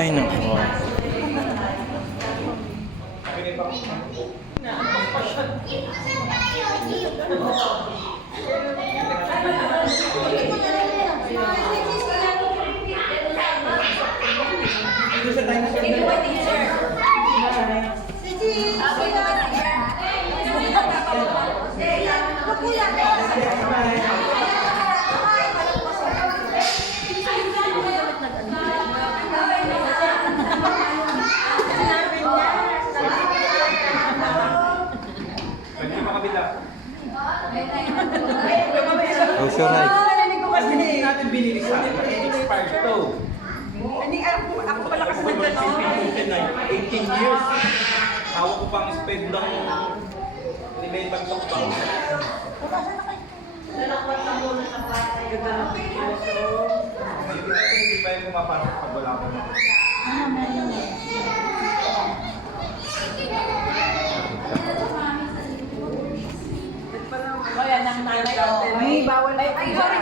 Ay, nako. Close your eyes. Kasi hindi natin binili sa akin. Expired to. Ako pala kasi nagtanong. 18 years. Hawak ko pang sped ng limay pagtok pa. Hindi pa yung pumapasok pag wala ko na. O yan, ang nanay ko. Ay, bawal na. Ay, sorry.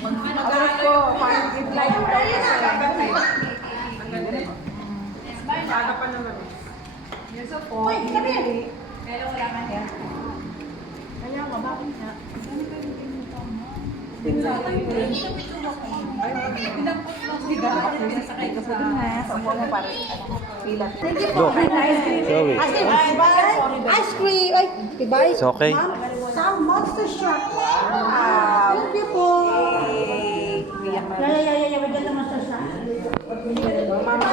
Mag-aral ko. Parang give life. Bata pa naman. Yes, of course. Uy, kami. Pero wala ka niya. Kaya nga, bakit nga? Pinasakay ko sa... Thank you Go. po. Ice cream. Sorry. Ice cream. Ice cream. Ay, diba? It's okay. Ma'am, sa Monster Shop. Thank you po. Yeah. Bigyan ng Monster Shop. Mama,